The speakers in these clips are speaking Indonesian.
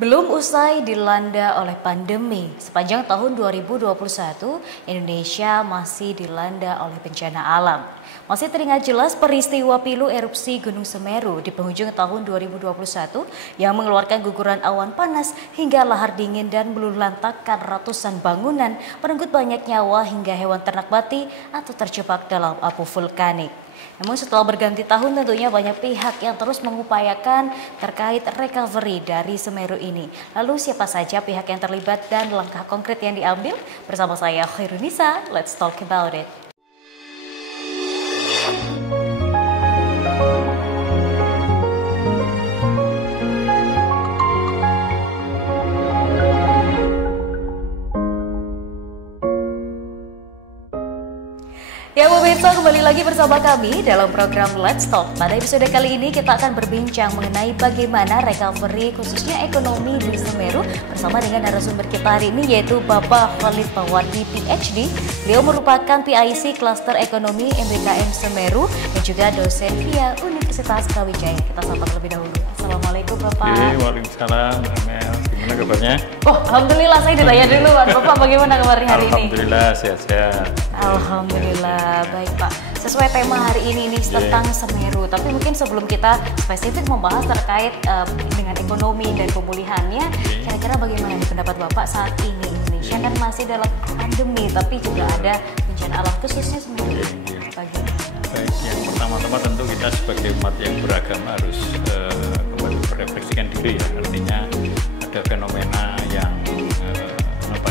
Belum usai dilanda oleh pandemi, sepanjang tahun 2021, Indonesia masih dilanda oleh bencana alam. Masih teringat jelas peristiwa pilu erupsi Gunung Semeru di penghujung tahun 2021 yang mengeluarkan guguran awan panas hingga lahar dingin dan meluluhlantakkan ratusan bangunan, merenggut banyak nyawa hingga hewan ternak mati atau terjebak dalam abu vulkanik. Namun setelah berganti tahun tentunya banyak pihak yang terus mengupayakan terkait recovery dari Semeru ini. Lalu siapa saja pihak yang terlibat dan langkah konkret yang diambil? Bersama saya Khairunisa, let's talk about it. Ya pemirsa, kembali lagi bersama kami dalam program Let's Talk. Pada episode kali ini kita akan berbincang mengenai bagaimana recovery khususnya ekonomi di Semeru bersama dengan narasumber kita hari ini yaitu Bapak Khalid Mawardi PhD. Beliau merupakan PIC Cluster Ekonomi MBKM Semeru dan juga dosen via Universitas Brawijaya. Kita sapa terlebih dahulu. Assalamualaikum Bapak. Waalaikumsalam, Amel. Gimana kabarnya? Oh, alhamdulillah, saya ditanya dulu Bapak bagaimana kabarnya hari ini? Alhamdulillah sehat-sehat. Alhamdulillah, baik Pak. Sesuai tema hari ini tentang Semeru, tapi mungkin sebelum kita spesifik membahas terkait dengan ekonomi dan pemulihannya, kira-kira bagaimana nih pendapat Bapak saat ini? Indonesia kan masih dalam pandemi, tapi juga ada bencana alam khususnya Semeru. Bagaimana? Baik, yang pertama-tama tentu kita sebagai umat yang beragama harus kembali merefleksikan diri ya. Artinya ada fenomena yang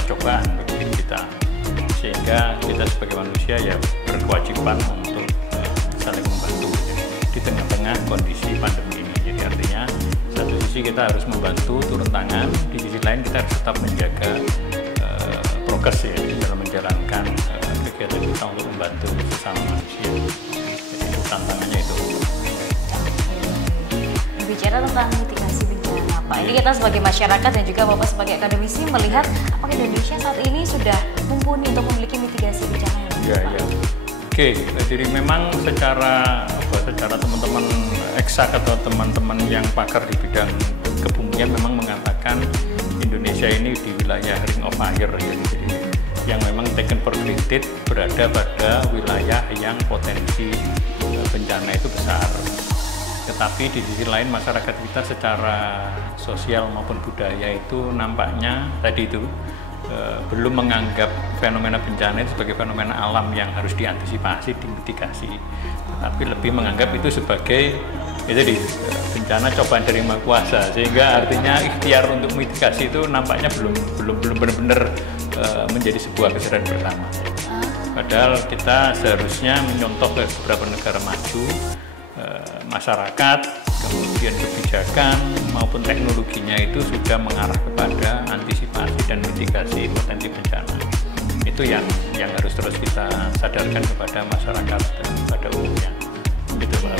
cobaan bagi kita. Sehingga kita sebagai manusia ya berkewajiban untuk saling membantu di tengah-tengah kondisi pandemi ini. Jadi artinya satu sisi kita harus membantu turun tangan, di sisi lain kita harus tetap menjaga prokes ya dalam menjalankan kegiatan kita untuk membantu sesama manusia. Jadi itu tantangannya itu. Berbicara tentang mitigasi bencana, Pak. Ini kita sebagai masyarakat dan juga Bapak sebagai akademisi melihat apakah Indonesia saat ini sudah mumpuni untuk memiliki mitigasi bencana yang ya. Oke, jadi memang secara teman-teman eksak atau teman-teman yang pakar di bidang kebumian memang mengatakan Indonesia ini di wilayah ring of fire ya. Jadi yang memang taken for granted berada pada wilayah yang potensi bencana itu besar. Tetapi di sisi lain masyarakat kita secara sosial maupun budaya itu nampaknya tadi itu belum menganggap fenomena bencana itu sebagai fenomena alam yang harus diantisipasi, dimitigasi, tetapi lebih menganggap itu sebagai jadi bencana cobaan dari Maha Kuasa, sehingga artinya ikhtiar untuk mitigasi itu nampaknya belum benar-benar menjadi sebuah kesadaran bersama. Padahal kita seharusnya menyontoh ke beberapa negara maju, masyarakat, kemudian kebijakan maupun teknologinya itu sudah mengarah kepada antisipasi dan mitigasi potensi bencana. Itu yang harus terus kita sadarkan kepada masyarakat dan pada umumnya. Gitu, Pak.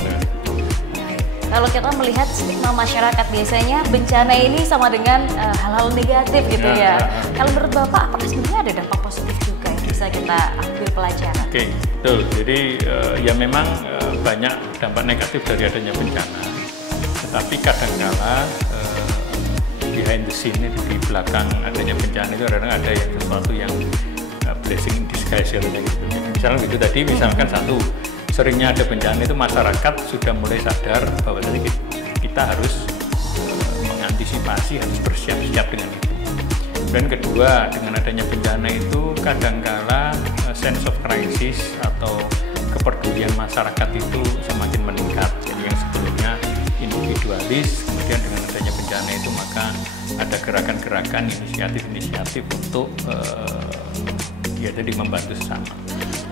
Kalau kita melihat stigma masyarakat biasanya bencana ini sama dengan hal-hal negatif gitu ya. Kalau menurut Bapak apakah sebenarnya ada dampak positif juga yang bisa kita ambil pelajaran? Oke, betul. Jadi ya memang banyak dampak negatif dari adanya bencana. Tetapi kadang-kala behind the scene itu di belakang adanya bencana itu kadang-kadang ada yang sesuatu yang blessing in disguise gitu. Misalnya gitu tadi, misalkan satu, seringnya ada bencana itu masyarakat sudah mulai sadar bahwa kita harus mengantisipasi, harus bersiap-siap dengan itu. Dan kedua, dengan adanya bencana itu kadang-kala sense of crisis atau kepedulian masyarakat itu semakin meningkat. Jadi yang sebelumnya individualis, kemudian dengan adanya bencana itu maka ada gerakan-gerakan, inisiatif-inisiatif untuk jadi membantu sesama.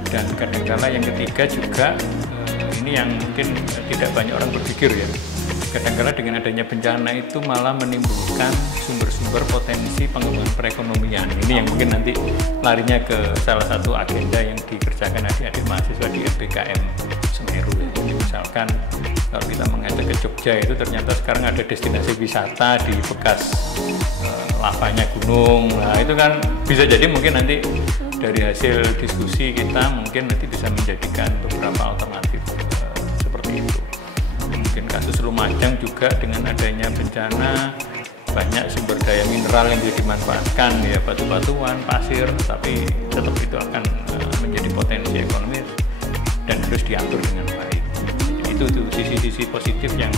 Dan kadang-kala yang ketiga juga ini yang mungkin tidak banyak orang berpikir ya. Kadang-kala dengan adanya bencana itu malah menimbulkan sumber-sumber potensi pengembangan perekonomian. Ini yang mungkin nanti larinya ke salah satu agenda yang dikerjakan adik-adik mahasiswa di MBKM Semeru. Jadi misalkan kalau kita mengajar ke Jogja itu ternyata sekarang ada destinasi wisata di bekas lavanya gunung. Nah itu kan bisa jadi mungkin nanti dari hasil diskusi kita mungkin nanti bisa menjadikan beberapa alternatif seperti itu. Mungkin kasus Lumajang juga dengan adanya bencana banyak sumber daya mineral yang bisa dimanfaatkan, ya batu-batuan, pasir, tapi tetap itu akan menjadi potensi ekonomi dan harus diatur dengan baik. Jadi itu sisi-sisi positif yang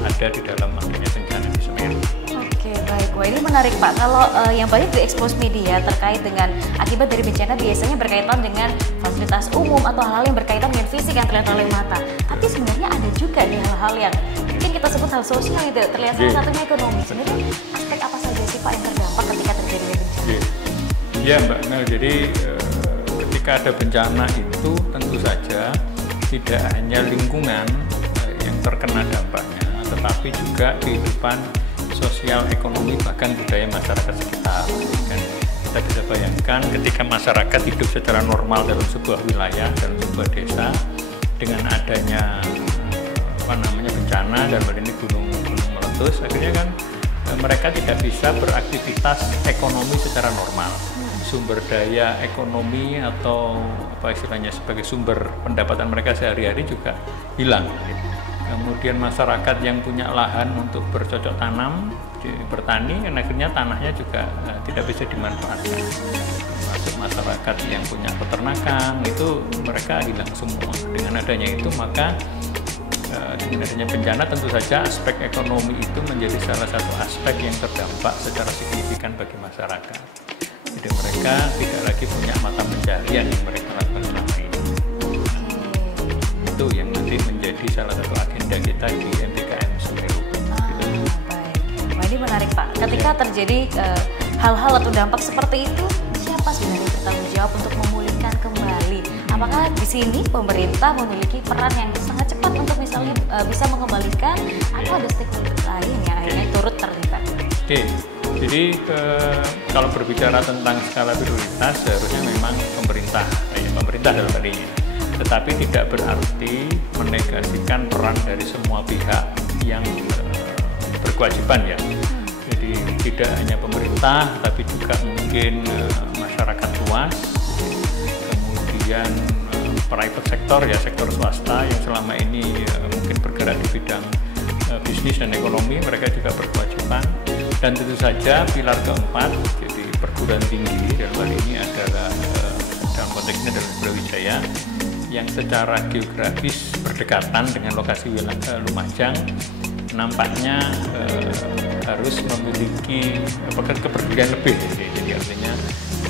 ada di dalam adanya bencana di Semeru. Oke, baik. Wah, ini menarik Pak. Kalau yang banyak diekspos media terkait dengan akibat dari bencana biasanya berkaitan dengan fasilitas umum atau hal-hal yang berkaitan dengan fisik yang terlihat oleh mata. Tapi sebenarnya ada juga nih hal-hal yang mungkin kita sebut hal sosial itu terlihat salah satunya ekonomi. Sebenarnya aspek apa saja sih Pak yang terdampak ketika terjadi bencana? Iya Mbak Mel, jadi ketika ada bencana itu tentu saja tidak hanya lingkungan yang terkena dampaknya, tetapi juga kehidupan sosial, ekonomi, bahkan budaya masyarakat sekitar. Kan kita bisa bayangkan ketika masyarakat hidup secara normal dalam sebuah wilayah, dalam sebuah desa, dengan adanya bencana dan ini gunung meletus, akhirnya kan mereka tidak bisa beraktivitas ekonomi secara normal. Sumber daya ekonomi atau apa istilahnya sebagai sumber pendapatan mereka sehari-hari juga hilang. Kemudian masyarakat yang punya lahan untuk bercocok tanam, bertani, dan akhirnya tanahnya juga tidak bisa dimanfaatkan. Termasuk masyarakat yang punya peternakan, itu mereka hilang semua. Dengan adanya itu, maka dengan adanya bencana tentu saja aspek ekonomi itu menjadi salah satu aspek yang terdampak secara signifikan bagi masyarakat. Jadi mereka tidak lagi punya mata pencaharian yang mereka lakukan selama ini. Itu yang nanti menjadi salah satu agenda kita di MBKM Semeru. Baik. Wah, ini menarik Pak. Ketika terjadi hal-hal atau dampak seperti itu, siapa sebenarnya bertanggung jawab untuk memulihkan kembali? Apakah di sini pemerintah memiliki peran yang sangat cepat untuk misalnya bisa mengembalikan, atau ada stakeholder lain yang akhirnya turut terlibat? Oke. Jadi kalau berbicara tentang skala prioritas, seharusnya memang pemerintah dalam hal ini. Tetapi tidak berarti menegasikan peran dari semua pihak yang berkewajiban ya. Jadi tidak hanya pemerintah, tapi juga mungkin masyarakat luas, kemudian private sector ya, sektor swasta yang selama ini mungkin bergerak di bidang bisnis dan ekonomi, mereka juga berkewajiban. Dan tentu saja pilar keempat, jadi perguruan tinggi dalam hal ini adalah dalam konteks ini adalah Brawijaya, yang secara geografis berdekatan dengan lokasi wilayah Lumajang, nampaknya harus memiliki kepedulian lebih. Jadi artinya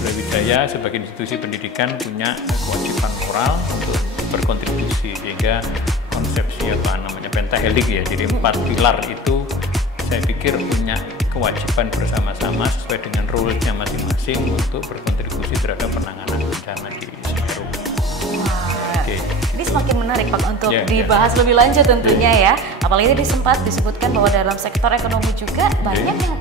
Brawijaya sebagai institusi pendidikan punya kewajiban moral untuk berkontribusi, sehingga konsepsi pentahelix ya, jadi 4 pilar itu saya pikir punya kewajiban bersama-sama sesuai dengan role-nya masing-masing untuk berkontribusi terhadap penanganan bencana di Semeru. Ini semakin menarik Pak untuk dibahas lebih lanjut tentunya ya. Apalagi sempat disebutkan bahwa dalam sektor ekonomi juga banyak yang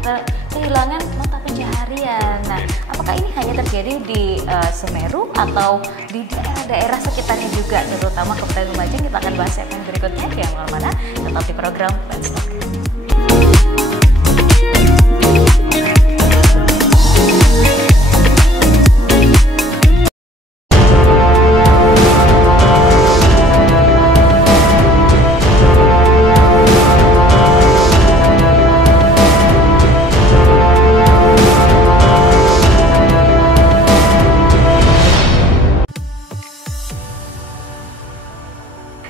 kehilangan mata pencaharian. Nah, apakah ini hanya terjadi di Semeru atau di daerah-daerah sekitarnya juga, terutama Kabupaten Lumajang? Kita akan bahas segmen berikutnya. Jangan kemana-mana, tetap di program Let's Talk.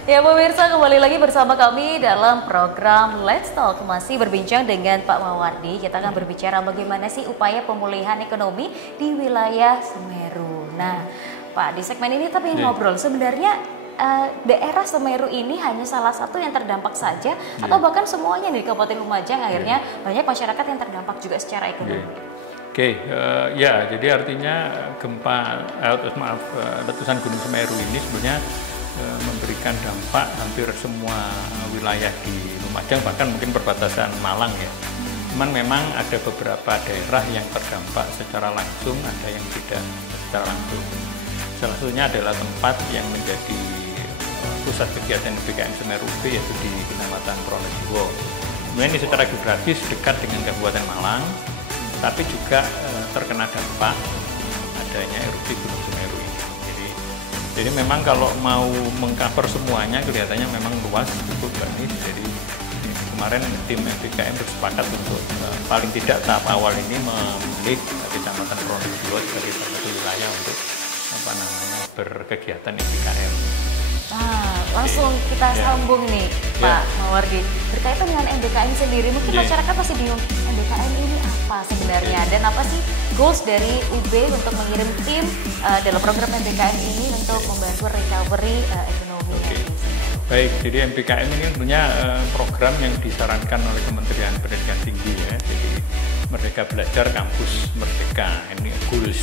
Ya pemirsa, kembali lagi bersama kami dalam program Let's Talk. Masih berbincang dengan Pak Mawardi. Kita akan berbicara bagaimana sih upaya pemulihan ekonomi di wilayah Semeru. Nah Pak, di segmen ini tapi ngobrol sebenarnya daerah Semeru ini hanya salah satu yang terdampak saja, atau bahkan semuanya di Kabupaten Lumajang akhirnya banyak masyarakat yang terdampak juga secara ekonomi. Ya, jadi artinya letusan Gunung Semeru ini sebenarnya memberikan dampak hampir semua wilayah di Lumajang, bahkan mungkin perbatasan Malang ya. Cuman memang ada beberapa daerah yang terdampak secara langsung, ada yang tidak secara langsung. Salah satunya adalah tempat yang menjadi pusat kegiatan BKM Semeru B, yaitu di Kecamatan Pronojiwo. Kemudian ini secara geografis dekat dengan Kabupaten Malang, tapi juga terkena dampak adanya erupsi Gunung Semeru ini. Jadi memang kalau mau mengcover semuanya kelihatannya memang luas, cukup banyak. Jadi kemarin tim MBKM bersepakat untuk paling tidak tahap awal ini memilih Kecamatan Pronojiwo sebagai salah satu wilayah untuk berkegiatan MBKM. Nah, langsung kita sambung nih Pak Mawardi. Berkaitan dengan MBKM sendiri, mungkin masyarakat pasti bingung MBKM ini apa sebenarnya dan apa sih goals dari UB untuk mengirim tim dalam program MBKM ini untuk membantu recovery ekonomi. Baik, jadi MBKM ini tentunya program yang disarankan oleh Kementerian Pendidikan Tinggi ya. Jadi Merdeka Belajar Kampus Merdeka. Ini goals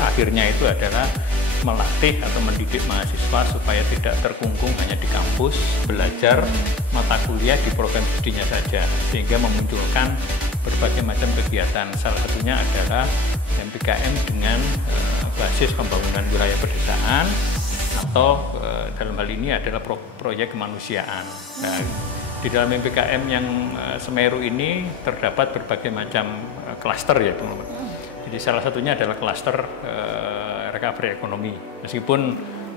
akhirnya itu adalah melatih atau mendidik mahasiswa supaya tidak terkungkung hanya di kampus, belajar mata kuliah di program studinya saja, sehingga memunculkan berbagai macam kegiatan. Salah satunya adalah MBKM dengan basis pembangunan wilayah pedesaan atau dalam hal ini adalah proyek kemanusiaan. Nah, di dalam MBKM yang Semeru ini terdapat berbagai macam klaster ya teman-teman. Jadi salah satunya adalah klaster recovery ekonomi. Meskipun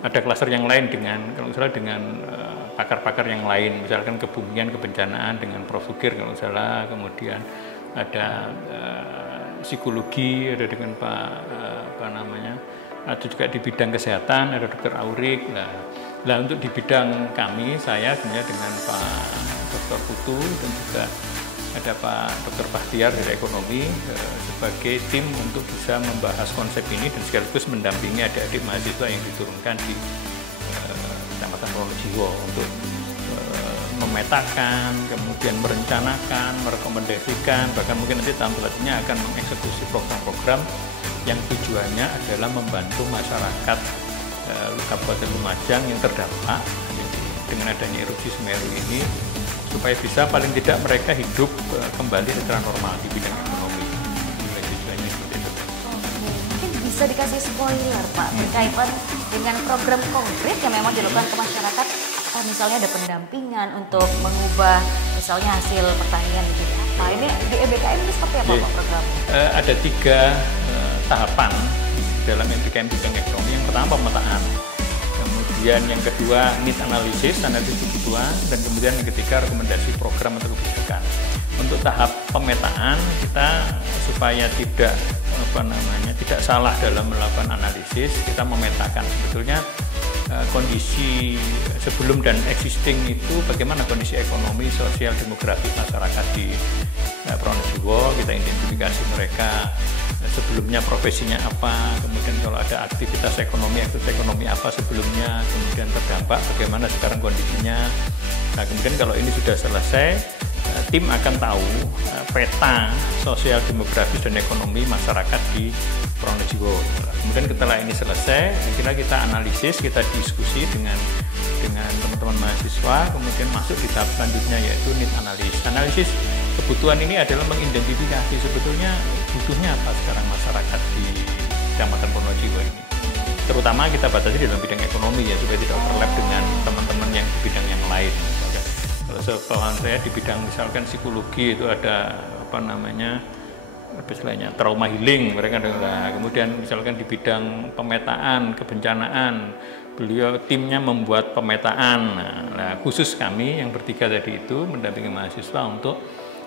ada klaster yang lain dengan kalau salah dengan pakar-pakar yang lain, misalkan kebumian, kebencanaan dengan Prof. Sukir kalau salah, kemudian ada psikologi, ada dengan ada juga di bidang kesehatan, ada Dr. Aurik. Nah, untuk di bidang kami, saya sebenarnya dengan Pak Dr. Putu dan juga ada Pak Dr. Bahtiar dari ekonomi sebagai tim untuk bisa membahas konsep ini dan sekaligus mendampingi adik-adik mahasiswa yang diturunkan di Kecamatan Pronojiwo untuk memetakan, kemudian merencanakan, merekomendasikan, bahkan mungkin nanti tahun selanjutnya akan mengeksekusi program-program yang tujuannya adalah membantu masyarakat Kabupaten Lumajang yang terdampak dengan adanya erupsi Semeru ini supaya bisa paling tidak mereka hidup kembali secara normal di bidang ekonomi. Mungkin bisa dikasih spoiler Pak berkaitan dengan program konkret yang memang dilakukan ke masyarakat. Apakah misalnya ada pendampingan untuk mengubah misalnya hasil pertanian menjadi apa? Ini di MBKM ini seperti apa Pak programnya? Ada 3 tahapan dalam MBKM bidang ekonomi. Yang pertama pemetaan, kemudian yang kedua need analisis kebutuhan, dan kemudian yang ketiga rekomendasi program atau kebijakan. Untuk tahap pemetaan kita supaya tidak tidak salah dalam melakukan analisis, kita memetakan sebetulnya kondisi sebelum dan existing itu bagaimana kondisi ekonomi, sosial, demografi masyarakat di Pronojiwo. Kita identifikasi mereka sebelumnya profesinya apa, kemudian kalau ada aktivitas ekonomi apa sebelumnya, kemudian terdampak bagaimana sekarang kondisinya. Nah, kemudian kalau ini sudah selesai, tim akan tahu peta sosial, demografis, dan ekonomi masyarakat di Pronojiwo. Kemudian setelah ini selesai, kita analisis, kita diskusi dengan teman-teman mahasiswa, kemudian masuk di tahap selanjutnya yaitu need analysis. Analisis kebutuhan ini adalah mengidentifikasi sebetulnya butuhnya apa sekarang masyarakat di Kecamatan Pronojiwo ini. Terutama kita batasi dalam bidang ekonomi ya, supaya tidak overlap dengan teman-teman yang di bidang yang lain. Kalau sepengetahuan saya di bidang misalkan psikologi itu ada istilahnya trauma healing mereka adalah. Kemudian misalkan di bidang pemetaan kebencanaan, beliau timnya membuat pemetaan. Nah, khusus kami yang bertiga tadi itu mendampingi mahasiswa untuk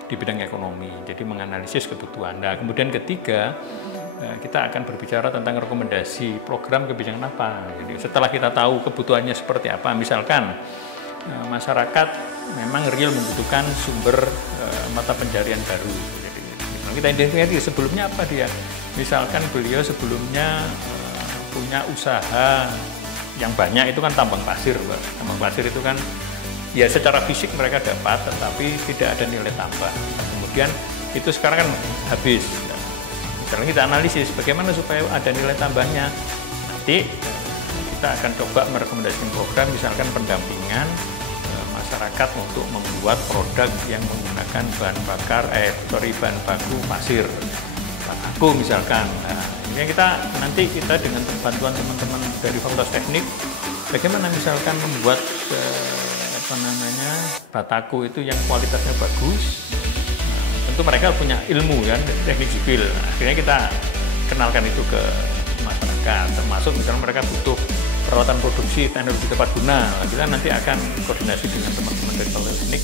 di bidang ekonomi, jadi menganalisis kebutuhan. Nah, kemudian ketiga kita akan berbicara tentang rekomendasi program kebijakan apa. Jadi setelah kita tahu kebutuhannya seperti apa, misalkan masyarakat memang real membutuhkan sumber mata pencarian baru. Jadi kita identifikasi sebelumnya apa dia. Misalkan beliau sebelumnya punya usaha yang banyak, itu kan tambang pasir, Mbak. Tambang pasir itu kan ya secara fisik mereka dapat, tetapi tidak ada nilai tambah. Kemudian itu sekarang kan habis. Misalnya kita analisis bagaimana supaya ada nilai tambahnya. Nanti kita akan coba merekomendasikan program, misalkan pendampingan masyarakat untuk membuat produk yang menggunakan bahan baku pasir, bataku misalkan. Nah, ini kita dengan bantuan teman-teman dari Fakultas Teknik, bagaimana misalkan membuat bataku itu yang kualitasnya bagus. Nah, tentu mereka punya ilmu kan, teknik sipil. Nah, akhirnya kita kenalkan itu ke masyarakat, termasuk misalnya mereka butuh peralatan produksi teknologi tepat guna. Kita nanti akan koordinasi dengan teman-teman dari Fakultas Teknik,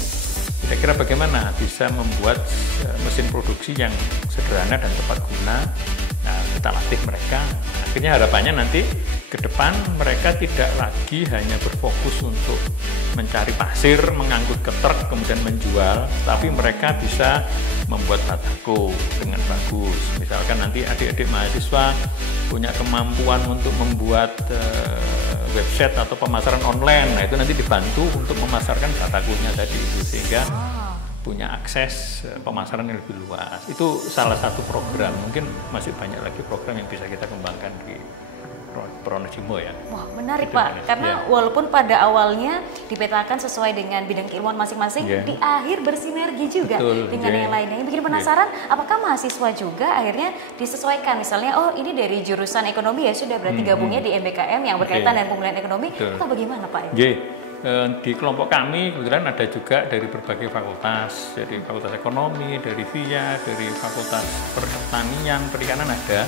kita kira-kira bagaimana bisa membuat mesin produksi yang sederhana dan tepat guna. Nah, kita latih mereka. Akhirnya harapannya nanti ke depan mereka tidak lagi hanya berfokus untuk mencari pasir, mengangkut ke truk, kemudian menjual, tapi mereka bisa membuat batako dengan bagus. Misalkan nanti adik-adik mahasiswa punya kemampuan untuk membuat website atau pemasaran online, nah itu nanti dibantu untuk memasarkan batakonya tadi itu, sehingga punya akses pemasaran yang lebih luas. Itu salah satu program, mungkin masih banyak lagi program yang bisa kita kembangkan di Pronegimo ya. Wah, menarik gitu, Pak, karena walaupun pada awalnya dipetakan sesuai dengan bidang keilmuan masing-masing, di akhir bersinergi juga dengan yang lainnya. Yang bikin penasaran, apakah mahasiswa juga akhirnya disesuaikan, misalnya, oh ini dari jurusan ekonomi ya sudah berarti gabungnya di MBKM yang berkaitan dengan pemulihan ekonomi, atau bagaimana Pak? Di kelompok kami kebetulan ada juga dari berbagai fakultas, dari fakultas ekonomi, dari VIA, dari fakultas pertanian, perikanan ada.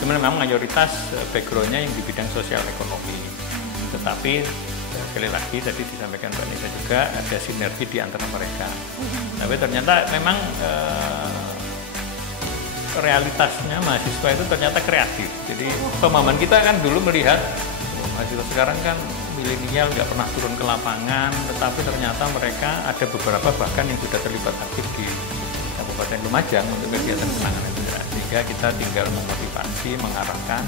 Cuman memang mayoritas backgroundnya yang di bidang sosial ekonomi. Tetapi sekali lagi tadi disampaikan Mbak Nisa juga ada sinergi di antara mereka. Tapi ternyata memang realitasnya mahasiswa itu ternyata kreatif. Jadi pemahaman kita kan dulu melihat mahasiswa sekarang kan milenial nggak pernah turun ke lapangan, tetapi ternyata mereka ada beberapa bahkan yang sudah terlibat aktif di Kabupaten Lumajang untuk kegiatan penanganan bencana. Sehingga kita tinggal memotivasi, mengarahkan,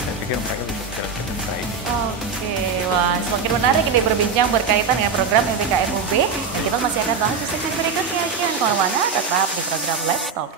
dan pikir mereka bisa berjalan dengan baik. Oke, wah semakin menarik ini berbincang berkaitan dengan program MBKM UB, dan kita masih akan bahas di sesi berikutnya. Jangan kemana-mana, tetap di program Let's Talk.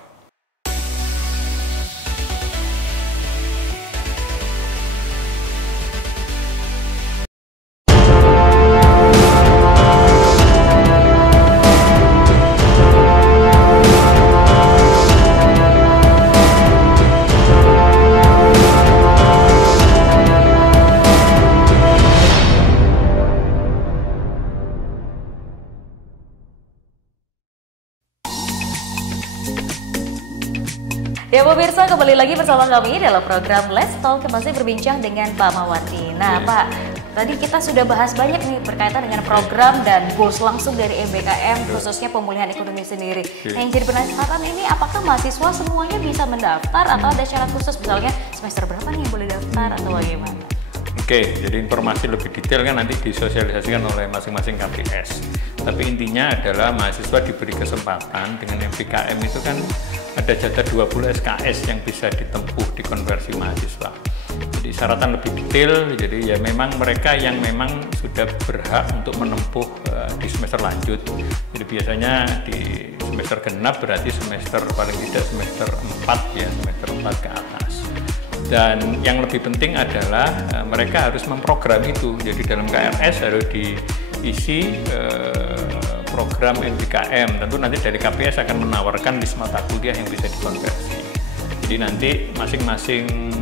Ya pemirsa, kembali lagi bersama kami dalam program Let's Talk, masih berbincang dengan Pak Mawardi. Nah Pak, tadi kita sudah bahas banyak nih berkaitan dengan program dan goals langsung dari MBKM, khususnya pemulihan ekonomi sendiri. Nah, yang jadi penasaran ini, apakah mahasiswa semuanya bisa mendaftar atau ada syarat khusus, misalnya semester berapa nih yang boleh daftar atau bagaimana? Oke, jadi informasi lebih detail kan nanti disosialisasikan oleh masing-masing KPS. Tapi intinya adalah mahasiswa diberi kesempatan dengan MBKM itu kan ada jatah 20 SKS yang bisa ditempuh di konversi mahasiswa. Jadi syaratan lebih detail, jadi ya memang mereka yang memang sudah berhak untuk menempuh di semester lanjut. Jadi biasanya di semester genap berarti semester paling tidak semester 4 ya, semester 4 ke atas. Dan yang lebih penting adalah mereka harus memprogram itu. Jadi dalam KRS harus diisi program MBKM. Tentu nanti dari KPS akan menawarkan list mata kuliah yang bisa dikonversi. Jadi nanti masing-masing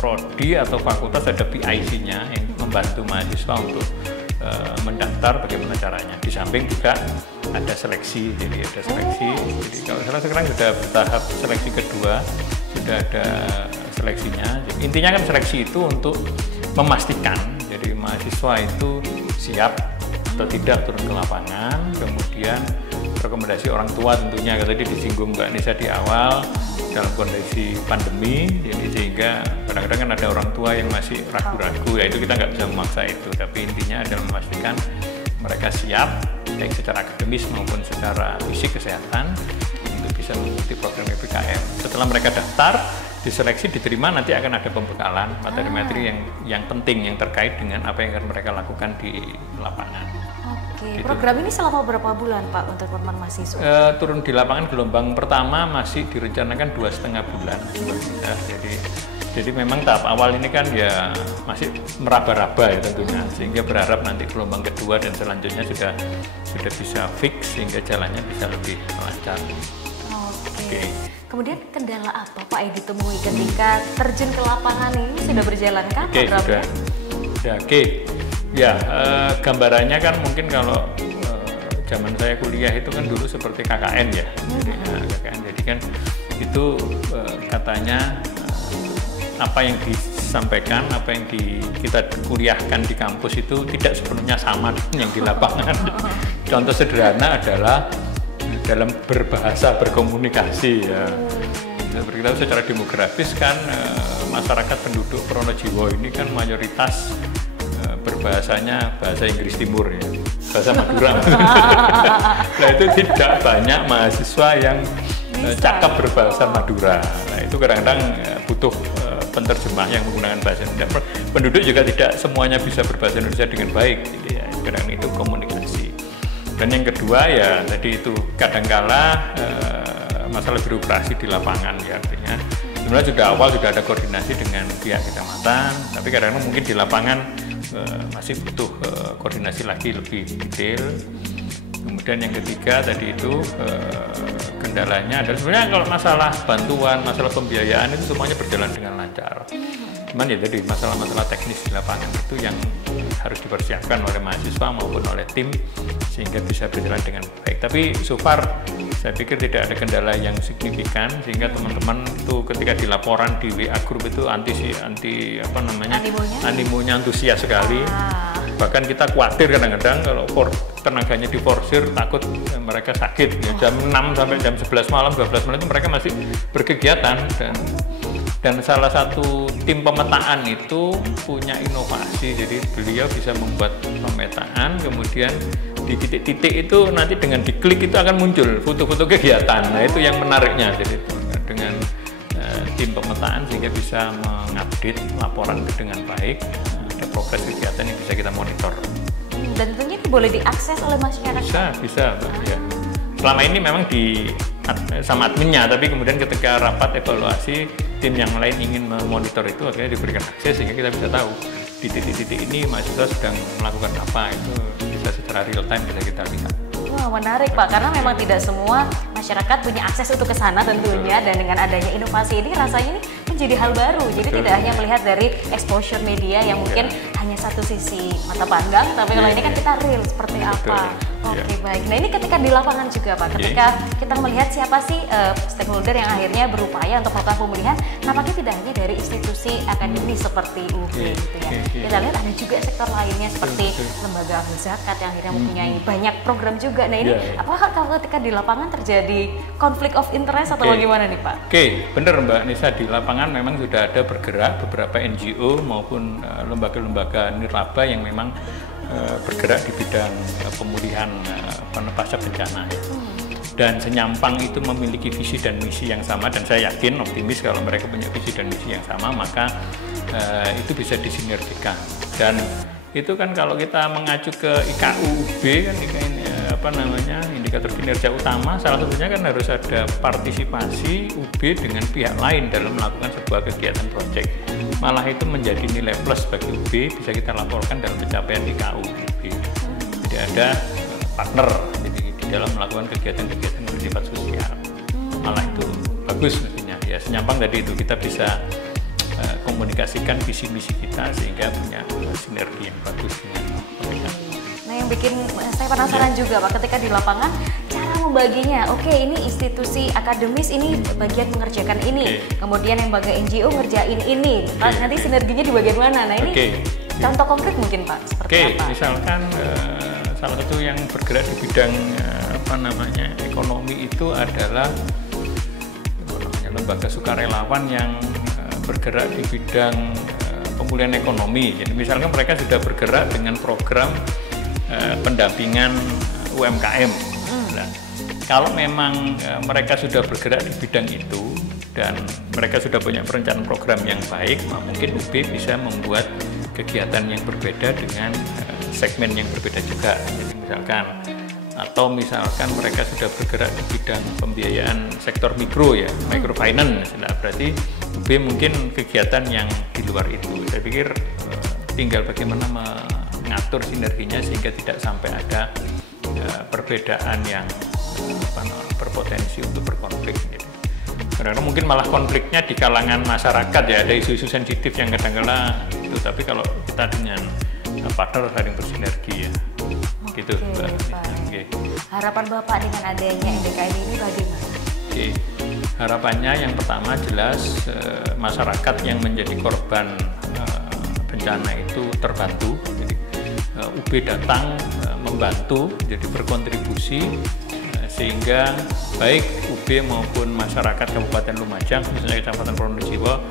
prodi atau fakultas ada PIC-nya yang membantu mahasiswa untuk mendaftar bagaimana caranya. Di samping juga ada seleksi, jadi ada seleksi. Jadi kalau salah sekarang sudah bertahap seleksi kedua, sudah ada seleksinya. Jadi, intinya kan seleksi itu untuk memastikan jadi mahasiswa itu siap atau tidak turun ke lapangan, kemudian rekomendasi orang tua tentunya, tadi disinggung Mbak Nisa di awal dalam kondisi pandemi, jadi sehingga kadang-kadang kan ada orang tua yang masih ragu-ragu, ya itu kita nggak bisa memaksa itu, tapi intinya adalah memastikan mereka siap baik secara akademis maupun secara fisik kesehatan untuk bisa mengikuti program MBKM. Setelah mereka daftar, diseleksi, diterima, nanti akan ada pembekalan materi-materi yang penting yang terkait dengan apa yang akan mereka lakukan di lapangan. Oke, gitu. Program ini selama berapa bulan Pak untuk teman mahasiswa? Turun di lapangan gelombang pertama masih direncanakan 2,5 bulan. Jadi memang tahap awal ini kan ya masih meraba-raba ya tentunya, sehingga berharap nanti gelombang kedua dan selanjutnya sudah bisa fix sehingga jalannya bisa lebih lancar. Oke. Kemudian kendala apa Pak yang ditemui ketika terjun ke lapangan ini, sudah berjalankah programnya? Sudah. Oke. Ya, gambarannya kan mungkin kalau zaman saya kuliah itu kan dulu seperti KKN ya. KKN. Jadi kan itu katanya apa yang disampaikan, apa yang kita kuliahkan di kampus itu tidak sepenuhnya sama dengan yang di lapangan. contoh sederhana adalah dalam berbahasa, berkomunikasi ya. Seperti kita secara demografis kan masyarakat penduduk Pronojiwo ini kan mayoritas berbahasanya bahasa Inggris Timur ya, bahasa Madura. Nah itu tidak banyak mahasiswa yang cakap berbahasa Madura. Nah itu kadang-kadang butuh penerjemah yang menggunakan bahasa Indonesia. Penduduk juga tidak semuanya bisa berbahasa Indonesia dengan baik. Jadi ya, kadang itu komunikasi. Dan yang kedua ya tadi itu kadangkala masalah birokrasi di lapangan ya, artinya sebenarnya sudah ada koordinasi dengan pihak kecamatan, tapi kadang-kadang mungkin di lapangan masih butuh koordinasi lagi lebih detail. Kemudian yang ketiga tadi itu kendalanya adalah sebenarnya kalau masalah bantuan, masalah pembiayaan itu semuanya berjalan dengan lancar. Cuman ya tadi masalah-masalah teknis di lapangan itu yang harus dipersiapkan oleh mahasiswa maupun oleh tim sehingga bisa berjalan dengan baik. Tapi so far saya pikir tidak ada kendala yang signifikan sehingga teman-teman itu ketika di laporan di WA group itu animonya antusias sekali. Bahkan kita khawatir kadang-kadang kalau tenaganya diforsir takut mereka sakit ya. Jam 6 sampai jam 11 malam, 12 malam itu mereka masih berkegiatan dan salah satu tim pemetaan itu punya inovasi, jadi beliau bisa membuat pemetaan, kemudian di titik-titik itu nanti dengan diklik itu akan muncul foto-foto kegiatan. Nah itu yang menariknya, jadi dengan tim pemetaan sehingga bisa mengupdate laporan dengan baik, ada progres kegiatan yang bisa kita monitor. Dan tentunya itu boleh diakses oleh masyarakat. Bisa, ya. Selama ini memang sama adminnya, tapi kemudian ketika rapat evaluasi tim yang lain ingin memonitor itu akhirnya diberikan akses sehingga kita bisa tahu di titik-titik ini mahasiswa sedang melakukan apa, itu bisa secara real time bisa kita lihat. Wah, menarik Pak, karena memang tidak semua masyarakat punya akses untuk ke sana tentunya. Dan dengan adanya inovasi ini rasanya ini menjadi hal baru. Jadi tidak hanya melihat dari exposure media yang mungkin hanya satu sisi mata pandang, tapi kalau ini kan kita real seperti apa. Oke, baik. Nah ini ketika di lapangan juga Pak, ketika kita melihat siapa sih stakeholder yang akhirnya berupaya untuk melakukan pemulihan, nampaknya tidak hanya dari institusi akademis seperti UB gitu ya. Kita lihat ada juga sektor lainnya seperti lembaga zakat yang akhirnya mempunyai banyak program juga. Nah ini apakah kalau ketika di lapangan terjadi konflik of interest atau bagaimana nih Pak? Benar Mbak Nisa, di lapangan memang sudah ada bergerak beberapa NGO maupun lembaga-lembaga nirlaba yang memang bergerak di bidang pemulihan pasca bencana ya. Dan Senyampang itu memiliki visi dan misi yang sama, dan saya yakin optimis kalau mereka punya visi dan misi yang sama maka itu bisa disinergikan. Dan itu kan kalau kita mengacu ke IKUB kan indikator kinerja utama, salah satunya kan harus ada partisipasi UB dengan pihak lain dalam melakukan sebuah kegiatan proyek. Malah itu menjadi nilai plus bagi UB, bisa kita laporkan dalam pencapaian IKUB. Jadi ada partner di dalam melakukan kegiatan-kegiatan bersifat sosial. Malah itu bagus mestinya. Ya Senyampang tadi itu kita bisa komunikasikan visi misi kita sehingga punya sinergi yang bagus dengan mereka. Nah yang bikin saya penasaran juga Pak, ketika di lapangan cara membaginya. Oke, ini institusi akademis ini bagian mengerjakan ini, kemudian yang lembaga NGO ngerjain ini. Nanti sinerginya di bagian mana? Nah ini contoh konkret mungkin Pak seperti apa? Misalkan salah satu yang bergerak di bidang ekonomi itu adalah lembaga sukarelawan yang bergerak di bidang pemulihan ekonomi. Jadi misalkan mereka sudah bergerak dengan program pendampingan UMKM. Nah, kalau memang mereka sudah bergerak di bidang itu dan mereka sudah punya perencanaan program yang baik, mungkin UB bisa membuat kegiatan yang berbeda dengan segmen yang berbeda juga. Jadi misalkan mereka sudah bergerak di bidang pembiayaan sektor mikro ya, microfinance. Nah, berarti UB mungkin kegiatan yang di luar itu. Saya pikir tinggal bagaimana mengatur sinerginya sehingga tidak sampai ada perbedaan yang berpotensi untuk berkonflik. Gitu. Karena mungkin malah konfliknya di kalangan masyarakat ya, ada isu-isu sensitif yang kadang-kala itu. Tapi kalau kita dengan partner saling bersinergi ya, gitu. Harapan Bapak dengan adanya NDKM ini bagaimana? Harapannya yang pertama jelas masyarakat yang menjadi korban bencana itu terbantu. Jadi UB datang membantu, jadi berkontribusi sehingga baik UB maupun masyarakat Kabupaten Lumajang, misalnya Kecamatan Pronojiwo,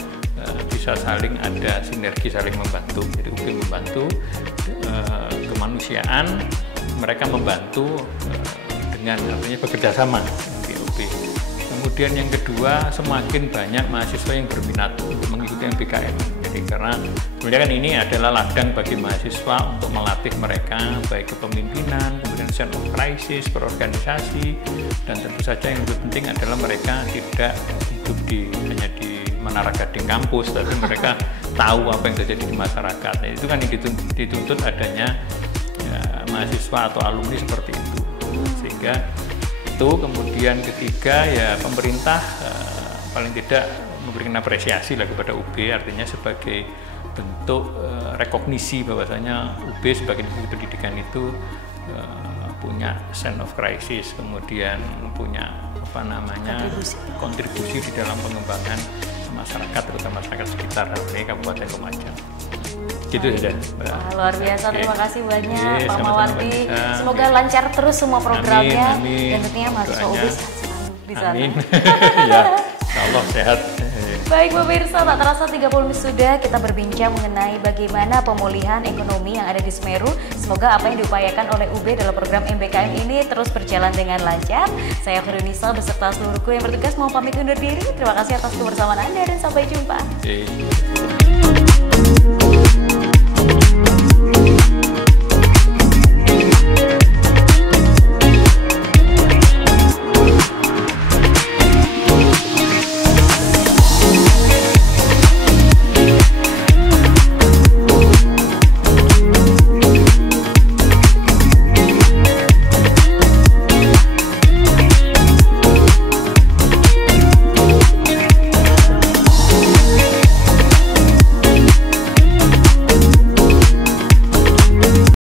bisa saling ada sinergi, saling membantu. Jadi UB membantu kemanusiaan, mereka membantu dengan artinya bekerja sama di UB. Kemudian yang kedua, semakin banyak mahasiswa yang berminat untuk mengikuti MBKM. Jadi karena sebenarnya kan ini adalah ladang bagi mahasiswa untuk melatih mereka baik kepemimpinan, kemudian sense of crisis, berorganisasi, dan tentu saja yang lebih penting adalah mereka tidak hidup hanya di menara gading kampus, tapi mereka tahu apa yang terjadi di masyarakat. Nah, itu kan yang dituntut adanya ya, mahasiswa atau alumni seperti itu. Sehingga itu, kemudian ketiga ya pemerintah paling tidak memberikan apresiasi lah kepada UB, artinya sebagai bentuk rekognisi bahwasanya UB sebagai institusi pendidikan itu punya sense of crisis, kemudian punya kontribusi di dalam pengembangan masyarakat, terutama masyarakat sekitar Kabupaten Lumajang. Gitu saja. Luar biasa, terima kasih banyak Pak Mawardi. Semoga lancar terus semua programnya, dan tentunya mahasiswa UB selalu di sana. Amin. Ya, Allah sehat. Baik pemirsa, tak terasa 30 menit sudah kita berbincang mengenai bagaimana pemulihan ekonomi yang ada di Semeru. Semoga apa yang diupayakan oleh UB dalam program MBKM ini terus berjalan dengan lancar. Saya Khurunisa beserta seluruh kru yang bertugas mau pamit undur diri. Terima kasih atas kebersamaan Anda dan sampai jumpa.